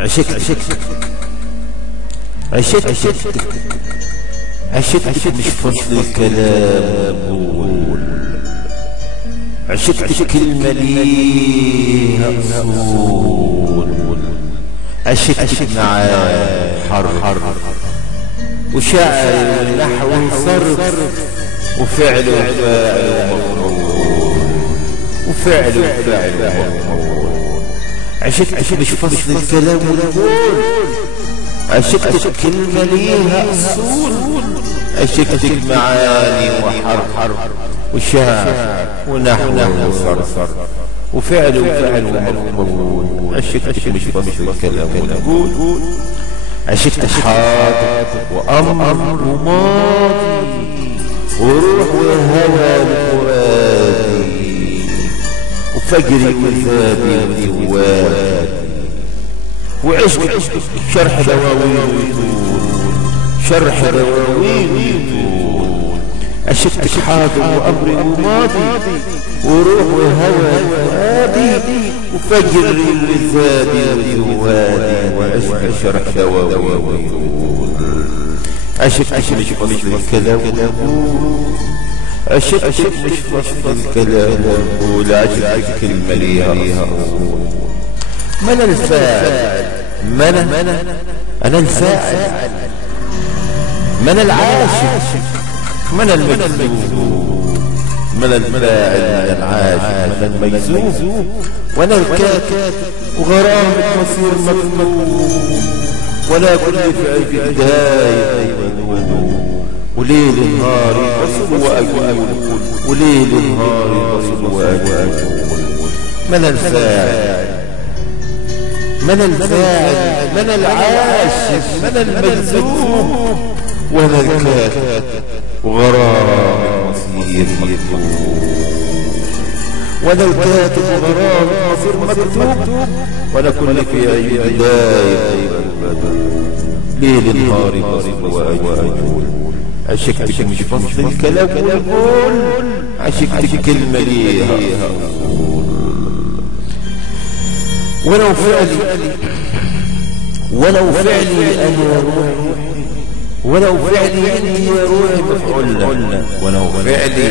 عشقتك مش فصل الكلام بقول، عشقتك كلمة ليها أصول، عشقتك معاه حر وشعر ونحو وصرف وفعل وفاعل وفعل ومفعول. عشقتك مش فصل الكلام والقول، عشقتك كلمة ليها أصول، عشقتك معاني وحرف وشعر ونحو وصرف وفعل ومفعول. عشقتك مش فصل الكلام والقول، عشقتك حاضر وأمر وماضي وروح وهوى لفؤادي وفجري وذابي وزوادي وعشق شرح دواوين ويطول، شرح دواوين ويطول. عشقتك حاضر وأمر وماضي وروح وهوى لفؤادي وفجري وذابي وزوادي وعشق شرح دواوين ويطول. عشقتك مش فصل الكلام والقول، عشقتك مش فصل الكلام والقول، عشقتك كلمة ليها أصول. من الفاعل؟ أنا الفاعل، من العاشق، من المجذوب، من الفاعل، من العاشق، من المجذوب، وأنا الكاتب وغرامة مصير مكتوب، ولا كل فعل في بداية ونوب، وليل نهاري بصل وأقول، وليل نهاري بصل وأقول. من الفاعل؟ من الفاعل، من العاشق، من المجذوب، وانا الكاتب وغرام مصير مكتوب، وانا الكاتب وغرام مصير مكتوب، وانا كل في بداية ليل نهاري بصل وأجول. عشقتك مش فصل الكلام والقول، عشقتك كلمة ليها أصول. ولو فعلي أنا روحي، ولو فعلي أنت يا روحي مفعولنا، ولو فعلي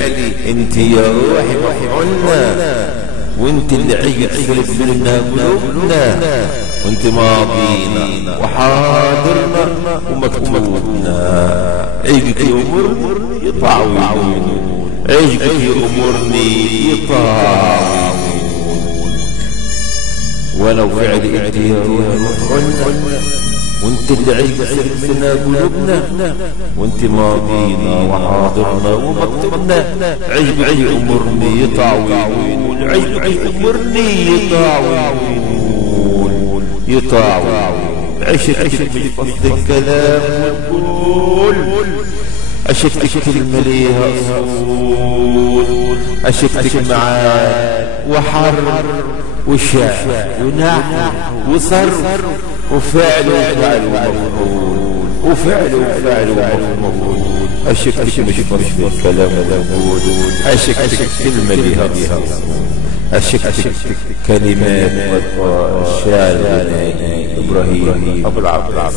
أنت يا روحي مفعولنا، وانت اللي عيت سلف منا قلوبنا، وانت ماضينا وحاضرنا ومكتوبنا. عيقك يأمرني يطاع ويقول، عيقك يأمرني يطاع ويقول. ولو فعلي انت يا روحي مفعولنا، وانت اللي عيقك سلف منا قلوبنا، وانت ماضينا وحاضرنا ومكتوبنا. عيقك يأمرني يطاع ويقول، عيقك يأمرني يطاع ويقول، يطاع ويقول. عشقتك من فصل الكلام والقول، عشقتك كلمة ليها أصول، عشقتك معاه وحر وشعر ونحو وصرف وفعل وفعل ومفعول، وفعل وفعل ومفعول. عشقتك مش فصل الكلام والقول، عشقتك كلمة ليها أصول، عشقتك كلمات الشاعر إبراهيم أبو العباس.